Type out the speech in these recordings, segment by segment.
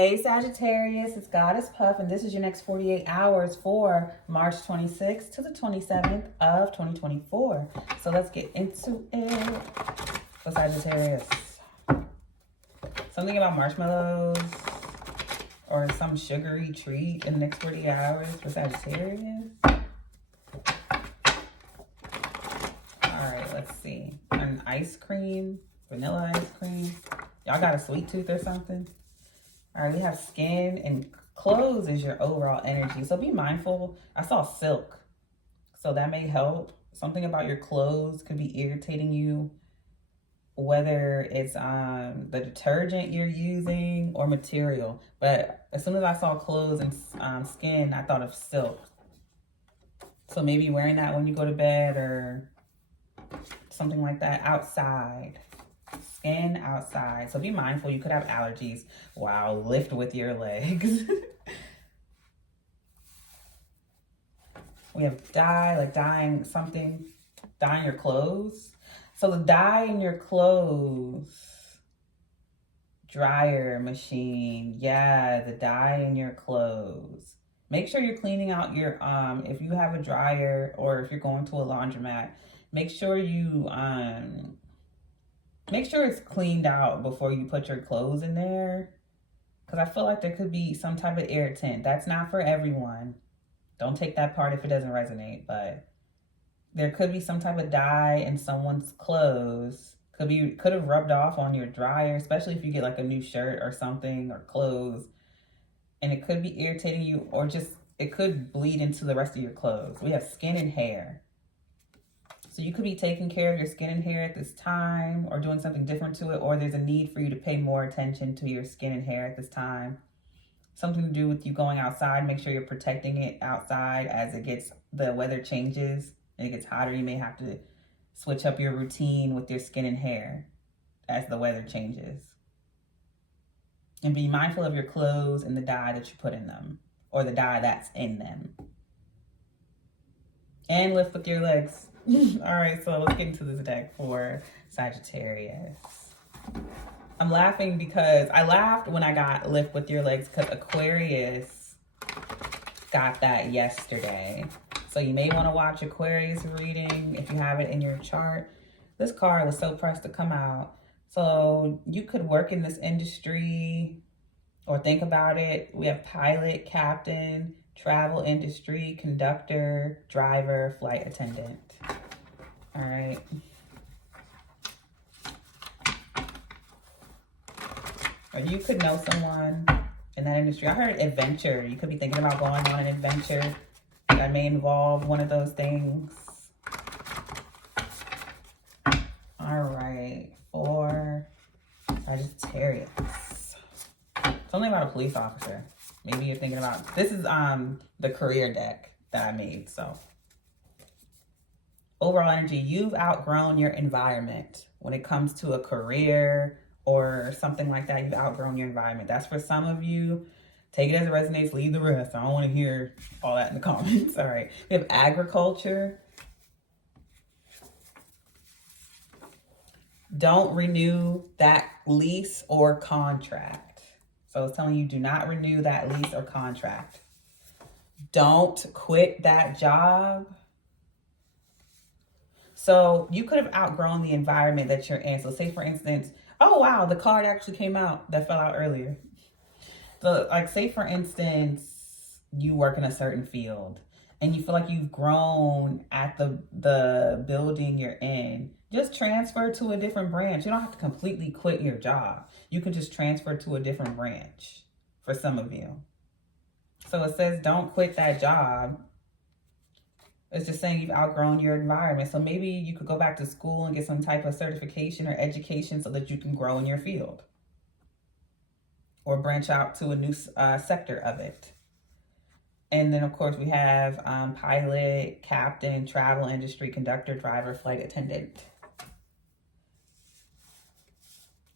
Hey Sagittarius, it's Goddess Puff, and this is your next 48 hours for March 26th to the 27th of 2024. So let's get into it for Sagittarius. Something about marshmallows or some sugary treat in the next 48 hours for Sagittarius. Alright, let's see. An ice cream, vanilla ice cream. Y'all got a sweet tooth or something? All right, we have skin and clothes is your overall energy. So be mindful. I saw silk, so that may help. Something about your clothes could be irritating you, whether it's the detergent you're using or material. But as soon as I saw clothes and skin, I thought of silk. So maybe wearing that when you go to bed or something like that outside. Skin outside. So be mindful. You could have allergies. Wow, lift with your legs. We have dye, like dyeing something, dyeing your clothes. So the dye in your clothes, dryer machine. Yeah, the dye in your clothes. Make sure you're cleaning out your, if you have a dryer or if you're going to a laundromat, make sure you, make sure it's cleaned out before you put your clothes in there. Because I feel like there could be some type of irritant. That's not for everyone. Don't take that part if it doesn't resonate. But there could be some type of dye in someone's clothes. Could have rubbed off on your dryer, especially if you get like a new shirt or something or clothes. And it could be irritating you, or just it could bleed into the rest of your clothes. We have skin and hair. So you could be taking care of your skin and hair at this time or doing something different to it, or there's a need for you to pay more attention to your skin and hair at this time. Something to do with you going outside. Make sure you're protecting it outside as the weather changes and it gets hotter. You may have to switch up your routine with your skin and hair as the weather changes. And be mindful of your clothes and the dye that you put in them, or the dye that's in them. And lift with your legs. All right, so let's get into this deck for Sagittarius. I'm laughing because I laughed when I got lift with your legs because Aquarius got that yesterday. So you may want to watch Aquarius reading if you have it in your chart. This card was so pressed to come out. So you could work in this industry or think about it. We have pilot, captain, travel industry, conductor, driver, flight attendant. All right. Or you could know someone in that industry. I heard adventure. You could be thinking about going on an adventure that may involve one of those things. All right. For Sagittarius. Something about a police officer. Maybe you're thinking about, this is the career deck that I made, so. Overall energy, you've outgrown your environment. When it comes to a career or something like that, you've outgrown your environment. That's for some of you. Take it as it resonates, leave the rest. I don't want to hear all that in the comments. All right. We have agriculture. Don't renew that lease or contract. So it's telling you, do not renew that lease or contract. Don't quit that job. So you could have outgrown the environment that you're in. So say for instance, oh wow, the card actually came out that fell out earlier. So like say for instance, you work in a certain field and you feel like you've grown at the building you're in. Just transfer to a different branch. You don't have to completely quit your job. You can just transfer to a different branch for some of you. So it says don't quit that job. It's just saying you've outgrown your environment. So maybe you could go back to school and get some type of certification or education so that you can grow in your field. Or branch out to a new sector of it. And then, of course, we have pilot, captain, travel industry, conductor, driver, flight attendant.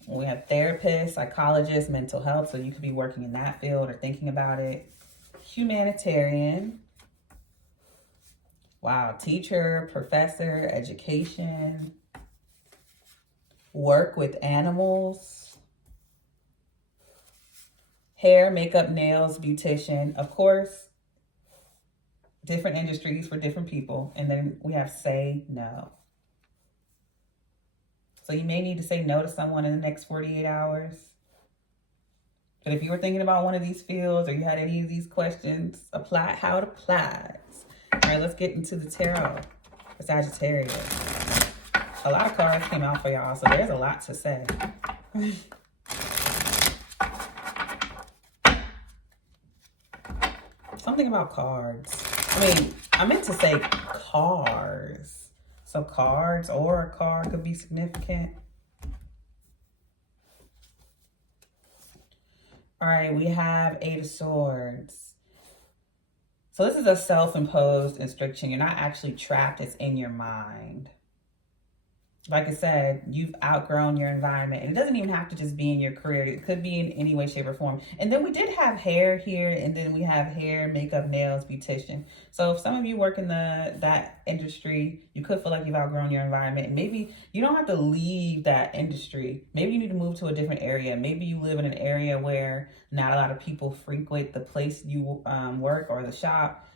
We have therapist, psychologist, mental health. So you could be working in that field or thinking about it. Humanitarian. Wow, teacher, professor, education, work with animals, Hair, makeup, nails, beautician. Of course, different industries for different people. And then we have say no. So you may need to say no to someone in the next 48 hours. But if you were thinking about one of these fields or you had any of these questions, apply how it applies. All right, let's get into the tarot for Sagittarius. A lot of cards came out for y'all, so there's a lot to say. Something about cards. I mean, I meant to say cars. So cards or a car could be significant. All right, we have Eight of Swords. So this is a self-imposed restriction. You're not actually trapped. It's in your mind. Like I said, you've outgrown your environment. And it doesn't even have to just be in your career. It could be in any way, shape, or form. And then we did have hair here. And then we have hair, makeup, nails, beautician. So if some of you work in that industry, you could feel like you've outgrown your environment. And maybe you don't have to leave that industry. Maybe you need to move to a different area. Maybe you live in an area where not a lot of people frequent the place you work or the shop.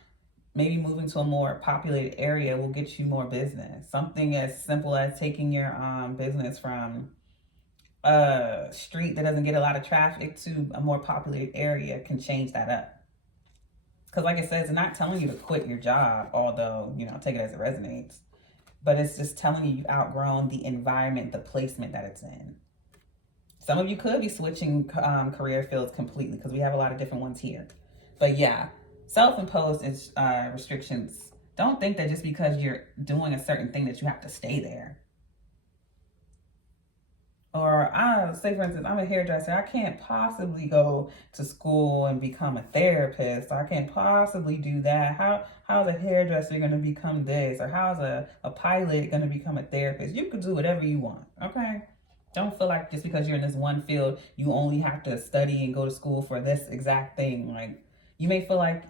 Maybe moving to a more populated area will get you more business. Something as simple as taking your business from a street that doesn't get a lot of traffic to a more populated area can change that up. Because like I said, it's not telling you to quit your job, although, you know, take it as it resonates. But it's just telling you you've outgrown the environment, the placement that it's in. Some of you could be switching career fields completely because we have a lot of different ones here. But yeah. Self-imposed restrictions. Don't think that just because you're doing a certain thing that you have to stay there. Or say for instance, I'm a hairdresser. I can't possibly go to school and become a therapist. I can't possibly do that. How's a hairdresser going to become this? Or how's a pilot going to become a therapist? You could do whatever you want, okay? Don't feel like just because you're in this one field, you only have to study and go to school for this exact thing. Like, you may feel like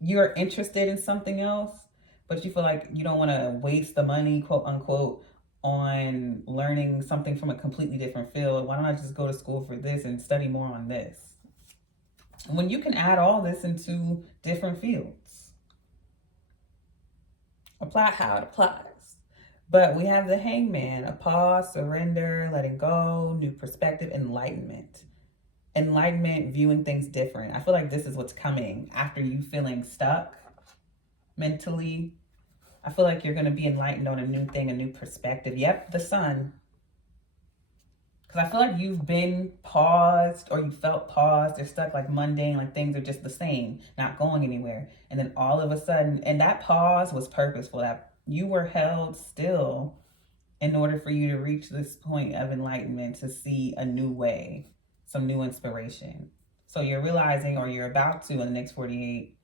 you're interested in something else, but you feel like you don't want to waste the money, quote unquote, on learning something from a completely different field. Why don't I just go to school for this and study more on this? When you can add all this into different fields. Apply how it applies. But we have the Hangman, a pause, surrender, letting go, new perspective, enlightenment. Enlightenment, viewing things different. I feel like this is what's coming after you feeling stuck mentally. I feel like you're going to be enlightened on a new thing, a new perspective. Yep, the Sun. Because I feel like you've been paused or you felt paused or stuck like mundane, like things are just the same, not going anywhere. And then all of a sudden, and that pause was purposeful, that you were held still in order for you to reach this point of enlightenment, to see a new way. Some new inspiration. So you're realizing, or you're about to in the next 48,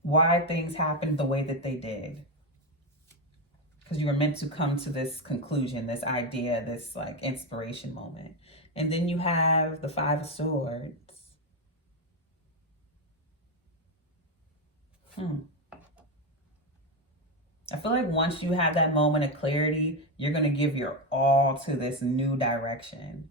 why things happened the way that they did. Because you were meant to come to this conclusion, this idea, this like inspiration moment. And then you have the Five of Swords. I feel like once you have that moment of clarity, you're going to give your all to this new direction.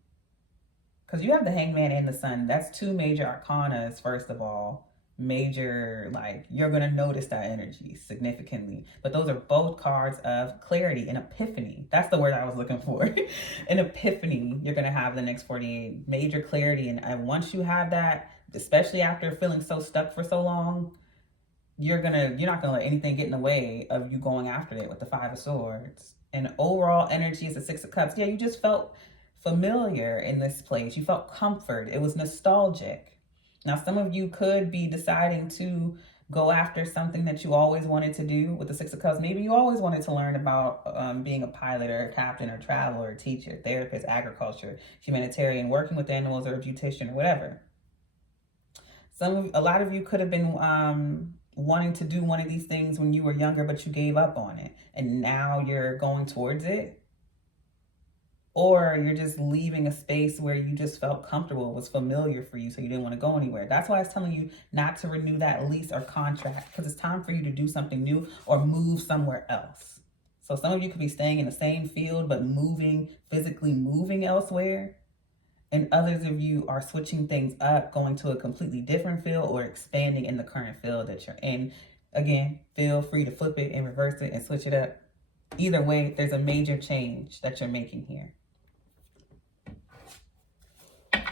Because you have the Hangman and the Sun. That's two major arcanas, first of all. Major, like, you're going to notice that energy significantly. But those are both cards of clarity, an epiphany. That's the word I was looking for. An epiphany you're going to have the next 48. Major clarity. And once you have that, especially after feeling so stuck for so long, you're not going to let anything get in the way of you going after it with the Five of Swords. And overall energy is the Six of Cups. Yeah, you just felt familiar in this place. You felt comfort. It was nostalgic. Now, some of you could be deciding to go after something that you always wanted to do with the Six of Cups. Maybe you always wanted to learn about being a pilot or a captain or traveler or teacher, therapist, agriculture, humanitarian, working with animals, or a beautician or whatever. A lot of you could have been wanting to do one of these things when you were younger, but you gave up on it. And now you're going towards it. Or you're just leaving a space where you just felt comfortable, it was familiar for you, so you didn't want to go anywhere. That's why it's telling you not to renew that lease or contract, because it's time for you to do something new or move somewhere else. So some of you could be staying in the same field, but physically moving elsewhere. And others of you are switching things up, going to a completely different field or expanding in the current field that you're in. Again, feel free to flip it and reverse it and switch it up. Either way, there's a major change that you're making here.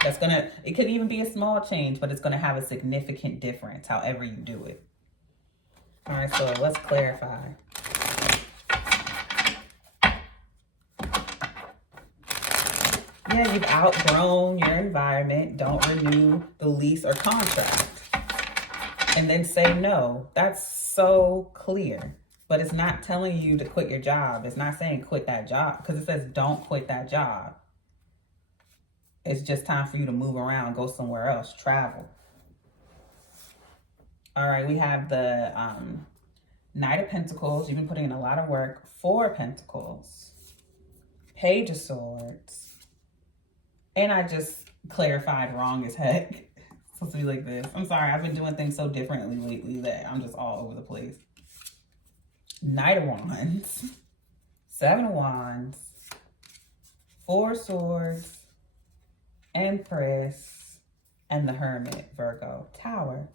That's gonna, it could even be a small change, but it's gonna have a significant difference however you do it. All right, so let's clarify. Yeah, you've outgrown your environment. Don't renew the lease or contract. And then say no. That's so clear. But it's not telling you to quit your job. It's not saying quit that job, because it says don't quit that job. It's just time for you to move around, go somewhere else, travel. All right, we have the Knight of Pentacles. You've been putting in a lot of work. Four of Pentacles. Page of Swords. And I just clarified wrong as heck. It's supposed to be like this. I'm sorry, I've been doing things so differently lately that I'm just all over the place. Knight of Wands. Seven of Wands. Four Swords. Empress, and the Hermit, Virgo, Tower.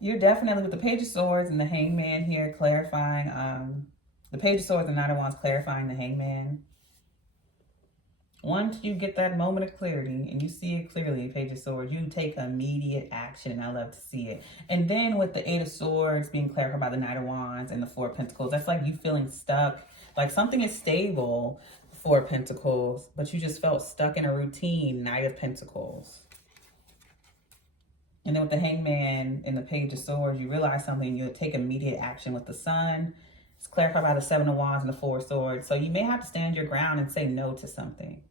You're definitely with the Page of Swords and the Hangman here clarifying, the Page of Swords and Knight of Wands clarifying the Hangman. Once you get that moment of clarity and you see it clearly, Page of Swords, you take immediate action, and I love to see it. And then with the Eight of Swords being clarified by the Knight of Wands and the Four of Pentacles, that's like you feeling stuck. Like something is stable, Four of Pentacles, but you just felt stuck in a routine, Knight of Pentacles. And then with the Hangman and the Page of Swords, you realize something, you take immediate action with the Sun. It's clarified by the Seven of Wands and the Four of Swords. So you may have to stand your ground and say no to something.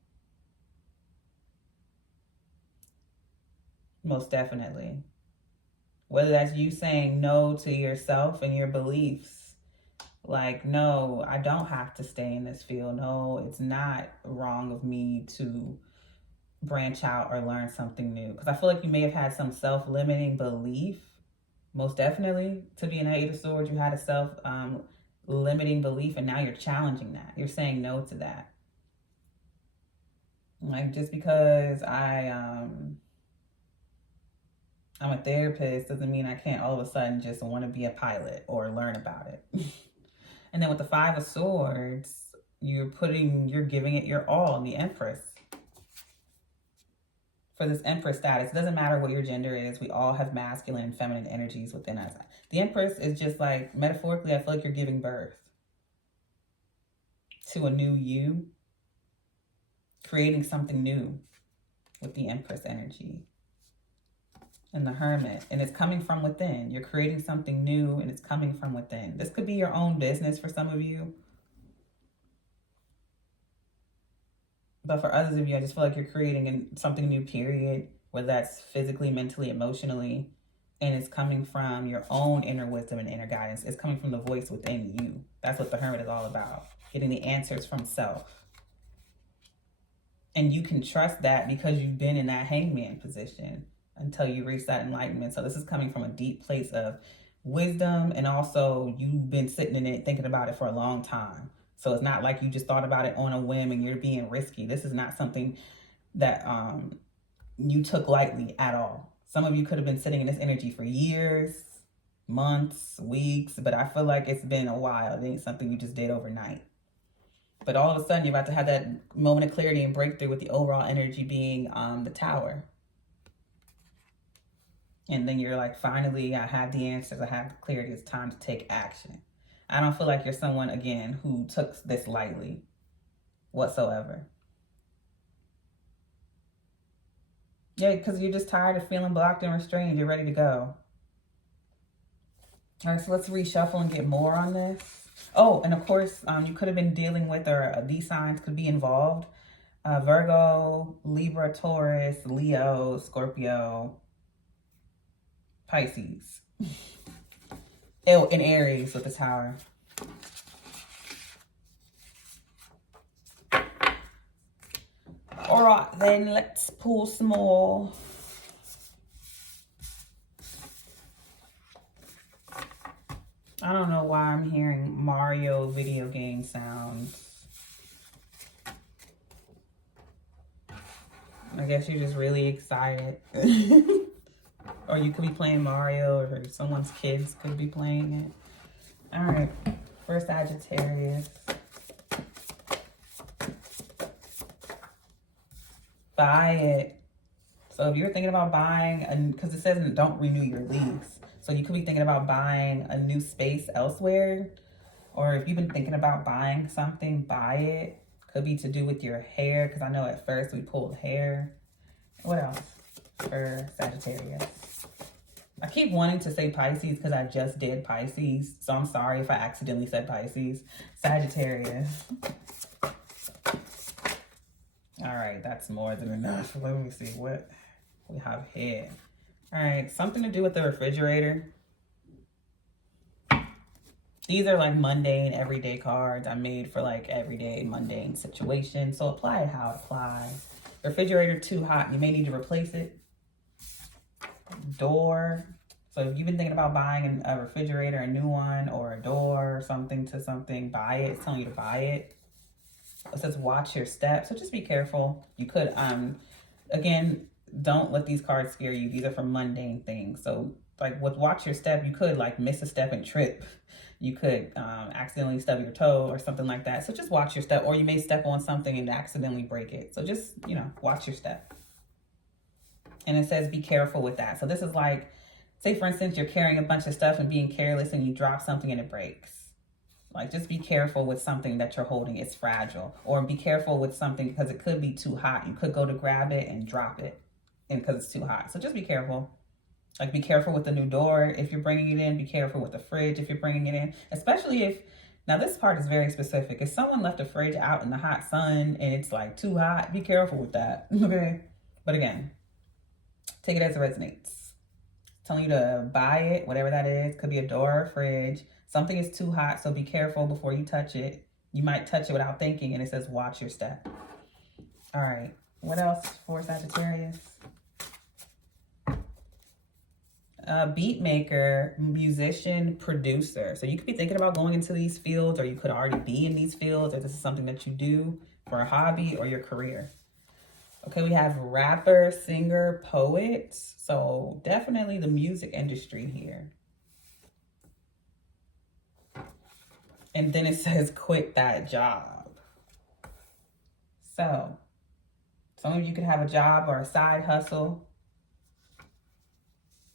Most definitely. Whether that's you saying no to yourself and your beliefs. Like, no, I don't have to stay in this field. No, it's not wrong of me to branch out or learn something new. Because I feel like you may have had some self-limiting belief. Most definitely. To be an Eight of Swords, you had a self-limiting belief, and now you're challenging that. You're saying no to that. Like, just because I'm a therapist doesn't mean I can't all of a sudden just want to be a pilot or learn about it. And then with the Five of Swords, you're giving it your all in the Empress. For this Empress status, it doesn't matter what your gender is. We all have masculine and feminine energies within us. The Empress is just like, metaphorically, I feel like you're giving birth to a new you, creating something new with the Empress energy. And the Hermit, and it's coming from within. You're creating something new, and it's coming from within. This could be your own business for some of you. But for others of you, I just feel like you're creating something new, period. Whether that's physically, mentally, emotionally. And it's coming from your own inner wisdom and inner guidance. It's coming from the voice within you. That's what the Hermit is all about. Getting the answers from self. And you can trust that because you've been in that Hangman position until you reach that enlightenment. So this is coming from a deep place of wisdom, and also you've been sitting in it, thinking about it for a long time. So it's not like you just thought about it on a whim and you're being risky. This is not something that you took lightly at all. Some of you could have been sitting in this energy for years, months, weeks, but I feel like it's been a while. It ain't something you just did overnight. But all of a sudden you're about to have that moment of clarity and breakthrough with the overall energy being the Tower. And then you're like, finally, I have the answers. I have the clarity. It's time to take action. I don't feel like you're someone, again, who took this lightly whatsoever. Yeah, because you're just tired of feeling blocked and restrained. You're ready to go. All right, so let's reshuffle and get more on this. Oh, and of course, you could have been dealing with, or these signs could be involved. Virgo, Libra, Taurus, Leo, Scorpio, Pisces. Oh, and Aries with the Tower. All right, then let's pull some more. All I'm hearing Mario video game sounds. I guess you're just really excited. Or you could be playing Mario, or someone's kids could be playing it. All right, for Sagittarius. Buy it. So if you're thinking about buying, because it says don't renew your lease. So you could be thinking about buying a new space elsewhere. Or if you've been thinking about buying something, buy it. Could be to do with your hair, because I know at first we pulled hair. What else for Sagittarius? I keep wanting to say Pisces because I just did Pisces. So I'm sorry if I accidentally said Pisces. Sagittarius. All right, that's more than enough. Let me see what we have here. All right, something to do with the refrigerator. These are like mundane, everyday cards I made for like everyday, mundane situations. So apply it how it applies. Refrigerator too hot, you may need to replace it. Door. So if you've been thinking about buying a refrigerator, a new one, or a door, or something to something, buy it. It's telling you to buy it. It says watch your steps, so just be careful. You could, again, don't let these cards scare you. These are for mundane things. So like with watch your step, you could like miss a step and trip. You could accidentally stub your toe or something like that. So just watch your step, or you may step on something and accidentally break it. So just, you know, watch your step. And it says be careful with that. So this is like, say for instance, you're carrying a bunch of stuff and being careless and you drop something and it breaks. Like just be careful with something that you're holding. It's fragile. Or be careful with something because it could be too hot. You could go to grab it and drop it and because it's too hot. So just be careful. Like be careful with the new door if you're bringing it in. Be careful with the fridge if you're bringing it in. Especially if, now this part is very specific. If someone left a fridge out in the hot sun and it's like too hot, be careful with that. Okay? But again, take it as it resonates. Telling you to buy it, whatever that is. Could be a door or a fridge. Something is too hot, so be careful before you touch it. You might touch it without thinking, and it says watch your step. All right, what else for Sagittarius? Beat maker, musician, producer. So you could be thinking about going into these fields, or you could already be in these fields, or this is something that you do for a hobby or your career. Okay, we have rapper, singer, poet. So definitely the music industry here. And then it says quit that job. So some of you could have a job or a side hustle,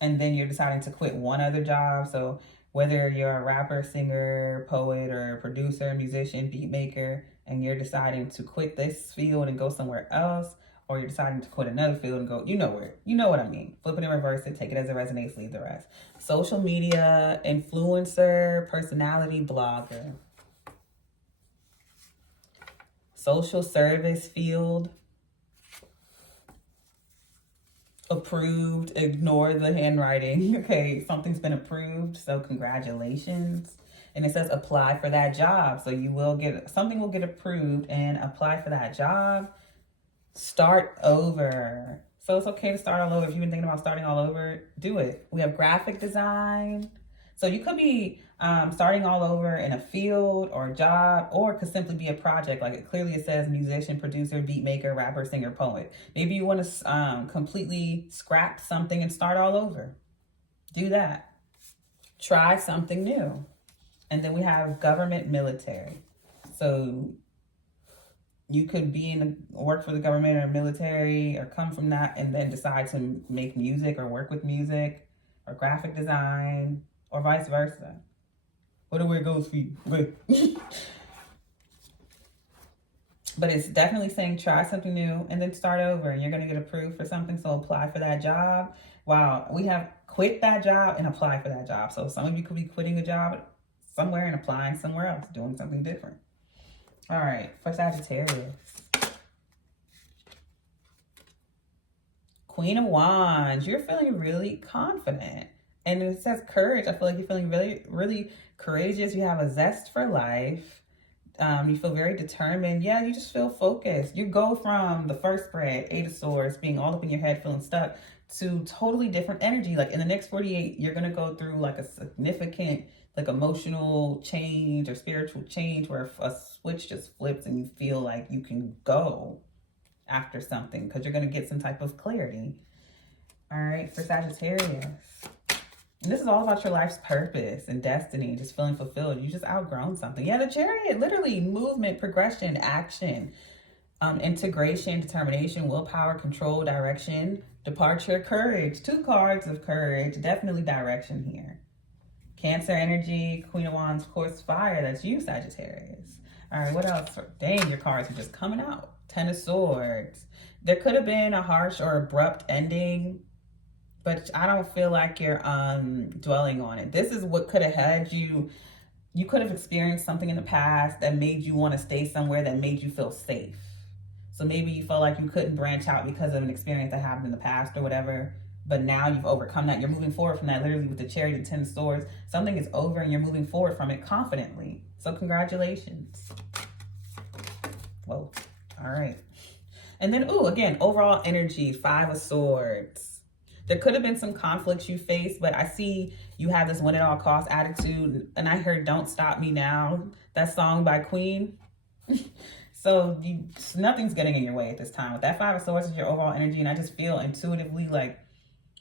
and then you're deciding to quit one other job. So whether you're a rapper, singer, poet, or producer, musician, beat maker, and you're deciding to quit this field and go somewhere else, or you're deciding to quit another field and go, you know what I mean. Flip it and reverse it, take it as it resonates, leave the rest. Social media, influencer, personality, blogger. Social service field. Approved, ignore the handwriting. Okay, something's been approved, so congratulations. And it says apply for that job. So you will get, something will get approved and apply for that job. Start over. So it's okay to start all over. If you've been thinking about starting all over, do it. We have graphic design. So you could be starting all over in a field or a job, or it could simply be a project. Like it says musician, producer, beat maker, rapper, singer, poet. Maybe you want to completely scrap something and start all over. Do that. Try something new. And then we have government, military. So you could be work for the government or military, or come from that and then decide to make music or work with music or graphic design, or vice versa. Whatever it goes for you. But it's definitely saying try something new and then start over, and you're going to get approved for something. So apply for that job. Wow, we have quit that job and apply for that job. So some of you could be quitting a job somewhere and applying somewhere else, doing something different. All right, for Sagittarius. Queen of Wands, you're feeling really confident. And it says courage. I feel like you're feeling really, really courageous. You have a zest for life. You feel very determined. Yeah, you just feel focused. You go from the first spread, 8 of Swords, being all up in your head, feeling stuck, to totally different energy. Like in the next 48, you're going to go through like a significant like emotional change or spiritual change where a switch just flips and you feel like you can go after something because you're going to get some type of clarity. All right, for Sagittarius. And this is all about your life's purpose and destiny, just feeling fulfilled. You just outgrown something. Yeah, the Chariot, literally movement, progression, action, integration, determination, willpower, control, direction, departure, courage. 2 cards of courage, definitely direction here. Cancer energy, Queen of Wands, of course, fire. That's you, Sagittarius. All right, what else? Dang, your cards are just coming out. 10 of Swords. There could have been a harsh or abrupt ending, but I don't feel like you're dwelling on it. This is what could have had you. You could have experienced something in the past that made you want to stay somewhere, that made you feel safe. So maybe you felt like you couldn't branch out because of an experience that happened in the past or whatever. But now you've overcome that. You're moving forward from that, literally with the Chariot and 10 of Swords. Something is over and you're moving forward from it confidently. So congratulations. Whoa. All right. And then, again, overall energy, 5 of Swords. There could have been some conflicts you faced, but I see you have this win at all cost attitude. And I heard Don't Stop Me Now, that song by Queen. So nothing's getting in your way at this time. With that 5 of Swords is your overall energy. And I just feel intuitively like,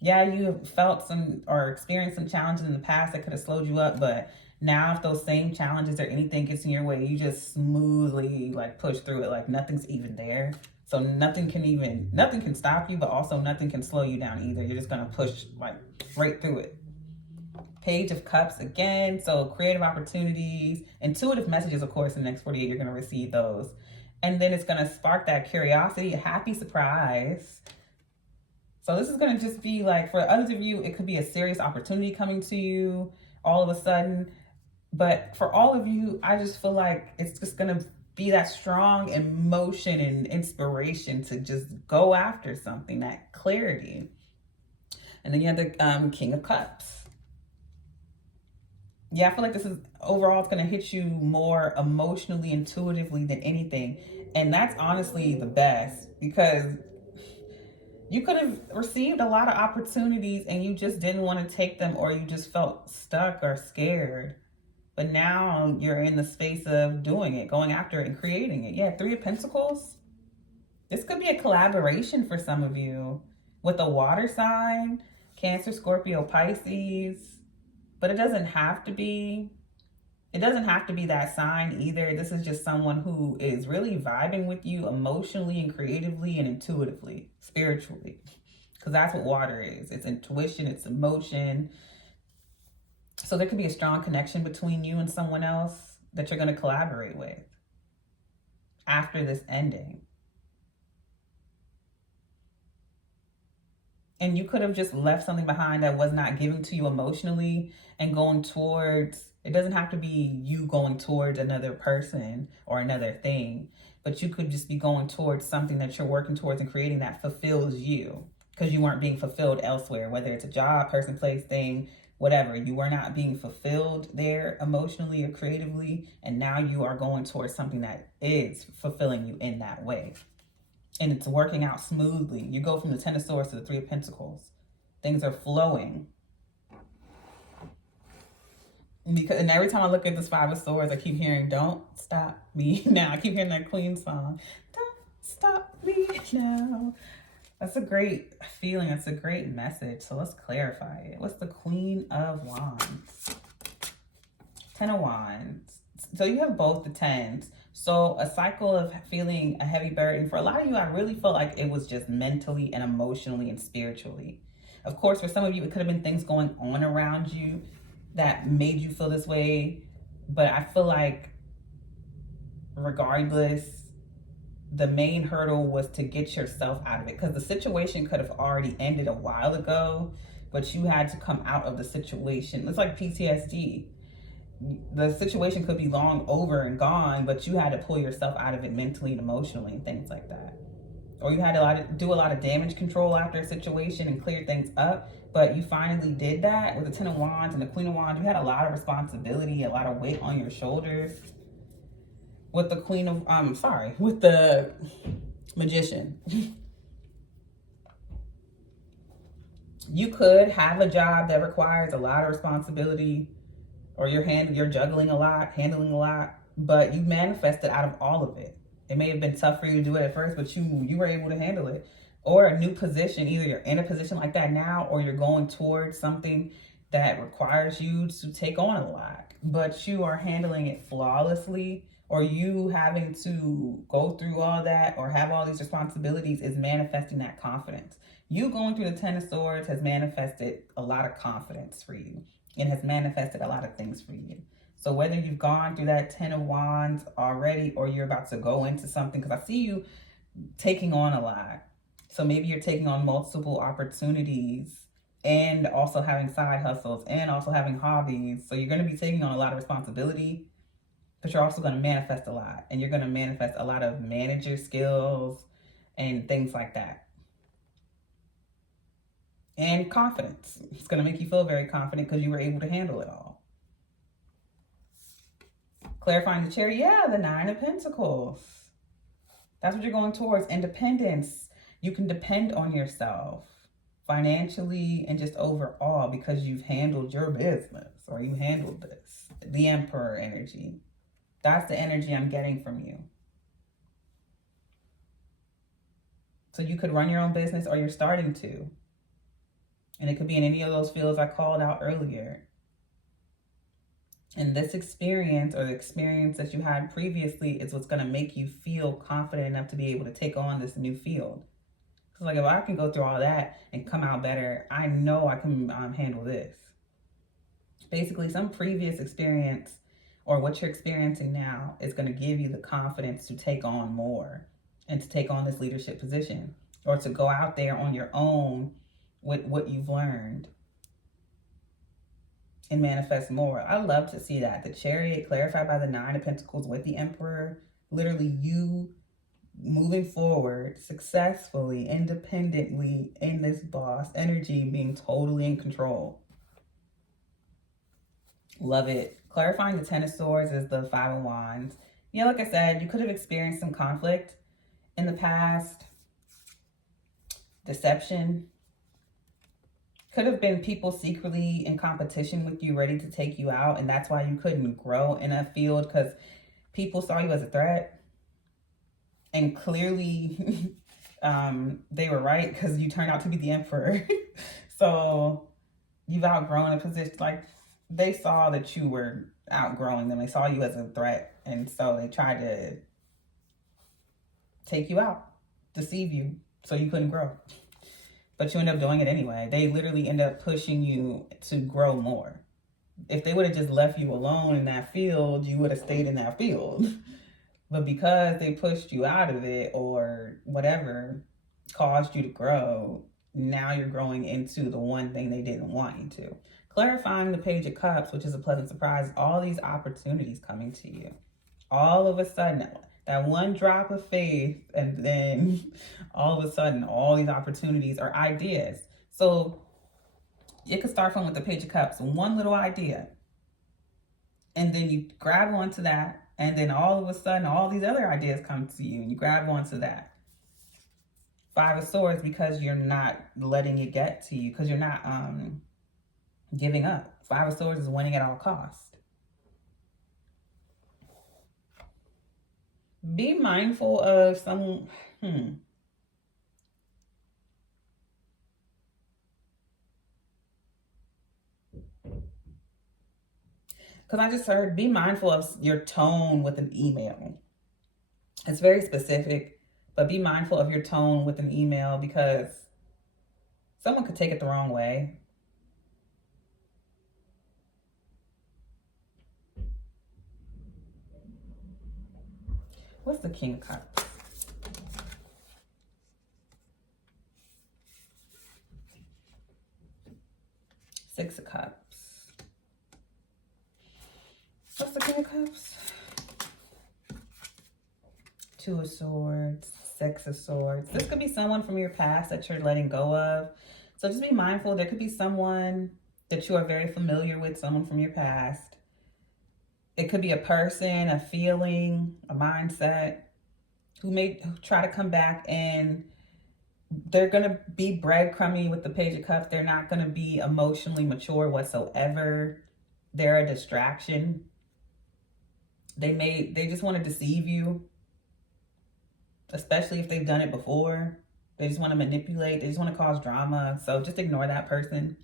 yeah, you have felt some or experienced some challenges in the past that could have slowed you up. But now if those same challenges or anything gets in your way, you just smoothly like push through it. Like nothing's even there. So nothing can stop you, but also nothing can slow you down either. You're just going to push like right through it. Page of Cups again. So creative opportunities, intuitive messages, of course, in the next 48, you're going to receive those. And then it's going to spark that curiosity, a happy surprise. So this is going to just be like, for others of you, it could be a serious opportunity coming to you all of a sudden. But for all of you, I just feel like it's just going to be that strong emotion and inspiration to just go after something, that clarity. And then you have the King of Cups. Yeah, I feel like this is overall, it's going to hit you more emotionally, intuitively than anything. And that's honestly the best, because you could have received a lot of opportunities and you just didn't want to take them, or you just felt stuck or scared. But now you're in the space of doing it, going after it and creating it. Yeah, 3 of Pentacles. This could be a collaboration for some of you with a water sign, Cancer, Scorpio, Pisces. But it doesn't have to be. It doesn't have to be that sign either. This is just someone who is really vibing with you emotionally and creatively and intuitively, spiritually. Because that's what water is. It's intuition, it's emotion. So there could be a strong connection between you and someone else that you're going to collaborate with after this ending. And you could have just left something behind that was not given to you emotionally and going towards, it doesn't have to be you going towards another person or another thing, but you could just be going towards something that you're working towards and creating that fulfills you because you weren't being fulfilled elsewhere, whether it's a job, person, place, thing, whatever. You were not being fulfilled there emotionally or creatively, and now you are going towards something that is fulfilling you in that way. And it's working out smoothly. You go from the 10 of Swords to the 3 of Pentacles. Things are flowing. And every time I look at this 5 of Swords, I keep hearing, Don't Stop Me Now. I keep hearing that Queen song. Don't stop me now. That's a great feeling. That's a great message. So let's clarify it. What's the Queen of Wands? 10 of Wands. So you have both the 10s. So a cycle of feeling a heavy burden. For a lot of you, I really felt like it was just mentally and emotionally and spiritually. Of course, for some of you, it could have been things going on around you that made you feel this way. But I feel like regardless, the main hurdle was to get yourself out of it, because the situation could have already ended a while ago, but you had to come out of the situation. It's like PTSD. The situation could be long over and gone, but you had to pull yourself out of it mentally and emotionally and things like that. Or you had to do a lot of damage control after a situation and clear things up, but you finally did that with the 10 of Wands and the Queen of Wands. You had a lot of responsibility, a lot of weight on your shoulders. With the with the Magician. You could have a job that requires a lot of responsibility, or you're juggling a lot, handling a lot, but you manifested out of all of it. It may have been tough for you to do it at first, but you were able to handle it. Or a new position, either you're in a position like that now, or you're going towards something that requires you to take on a lot, but you are handling it flawlessly, or you having to go through all that or have all these responsibilities is manifesting that confidence. You going through the Ten of Swords has manifested a lot of confidence for you. It has manifested a lot of things for you. So whether you've gone through that Ten of Wands already, or you're about to go into something, because I see you taking on a lot. So maybe you're taking on multiple opportunities and also having side hustles and also having hobbies. So you're going to be taking on a lot of responsibility, but you're also going to manifest a lot. And you're going to manifest a lot of manager skills and things like that. And confidence. It's going to make you feel very confident because you were able to handle it all. Clarifying the Chariot. Yeah, the Nine of Pentacles. That's what you're going towards. Independence. You can depend on yourself financially and just overall because you've handled your business, or you handled this. The Emperor energy. That's the energy I'm getting from you. So you could run your own business, or you're starting to. And it could be in any of those fields I called out earlier. And this experience, or the experience that you had previously, is what's going to make you feel confident enough to be able to take on this new field. Because like, if I can go through all that and come out better, I know I can handle this. Basically, some previous experience, or what you're experiencing now, is going to give you the confidence to take on more and to take on this leadership position, or to go out there on your own with what you've learned and manifest more. I love to see that. The Chariot clarified by the Nine of Pentacles with the Emperor. Literally you moving forward successfully, independently in this boss energy, being totally in control. Love it. Clarifying the Ten of Swords is the Five of Wands. Yeah, like I said, you could have experienced some conflict in the past. Deception. Could have been people secretly in competition with you, ready to take you out. And that's why you couldn't grow in a field, because people saw you as a threat. And clearly they were right, because you turned out to be the Emperor. So you've outgrown a position. Like, they saw that you were outgrowing them. They saw you as a threat. And so they tried to take you out, deceive you, so you couldn't grow. But you end up doing it anyway. They literally end up pushing you to grow more. If they would have just left you alone in that field, you would have stayed in that field. But because they pushed you out of it, or whatever caused you to grow, now you're growing into the one thing they didn't want you to. Clarifying the Page of Cups, which is a pleasant surprise. All these opportunities coming to you. All of a sudden, that one drop of faith, and then all of a sudden, all these opportunities are ideas. So it could start from with the Page of Cups, one little idea. And then you grab onto that, and then all of a sudden, all these other ideas come to you, and you grab onto that. Five of Swords, because you're not letting it get to you, because you're not giving up. Five of Swords is winning at all costs. Be mindful of some, because I just heard, be mindful of your tone with an email. It's very specific, but be mindful of your tone with an email, because someone could take it the wrong way. What's the King of Cups? Six of Cups. What's the King of Cups? Two of Swords. Six of Swords. This could be someone from your past that you're letting go of. So just be mindful. There could be someone that you are very familiar with, someone from your past. It could be a person, a feeling, a mindset, who may try to come back, and they're going to be breadcrumby with the Page of Cups. They're not going to be emotionally mature whatsoever. They're a distraction. They just want to deceive you, especially if they've done it before. They just want to manipulate. They just want to cause drama. So just ignore that person.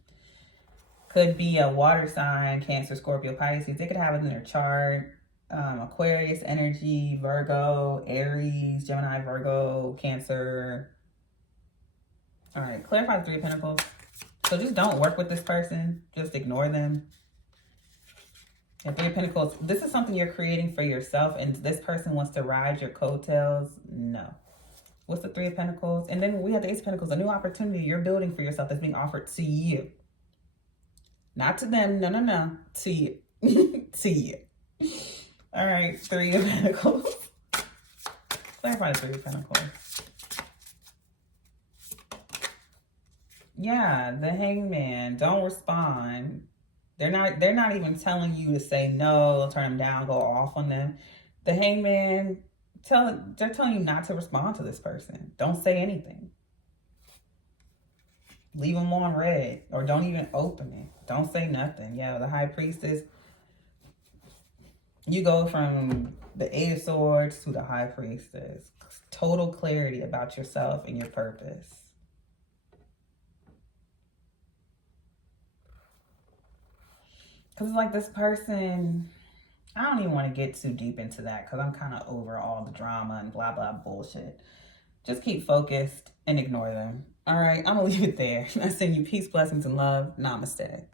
Could be a water sign, Cancer, Scorpio, Pisces. They could have it in their chart. Aquarius energy, Virgo, Aries, Gemini, Virgo, Cancer. All right, clarify the Three of Pentacles. So just don't work with this person. Just ignore them. And Three of Pentacles, this is something you're creating for yourself, and this person wants to ride your coattails. No. What's the Three of Pentacles? And then we have the Ace of Pentacles, a new opportunity you're building for yourself that's being offered to you. Not to them. No, no, no. To you. To you. All right, Three of Pentacles. Clarify the Three of Pentacles. Yeah, the Hangman. Don't respond. They're not even telling you to say no, turn them down, go off on them. The Hangman, they're telling you not to respond to this person. Don't say anything. Leave them on red, or don't even open it. Don't say nothing. Yeah, the High Priestess. You go from the Eight of Swords to the High Priestess. Total clarity about yourself and your purpose. Because it's like this person, I don't even want to get too deep into that because I'm kind of over all the drama and blah, blah bullshit. Just keep focused and ignore them. All right, I'm going to leave it there. I send you peace, blessings, and love. Namaste.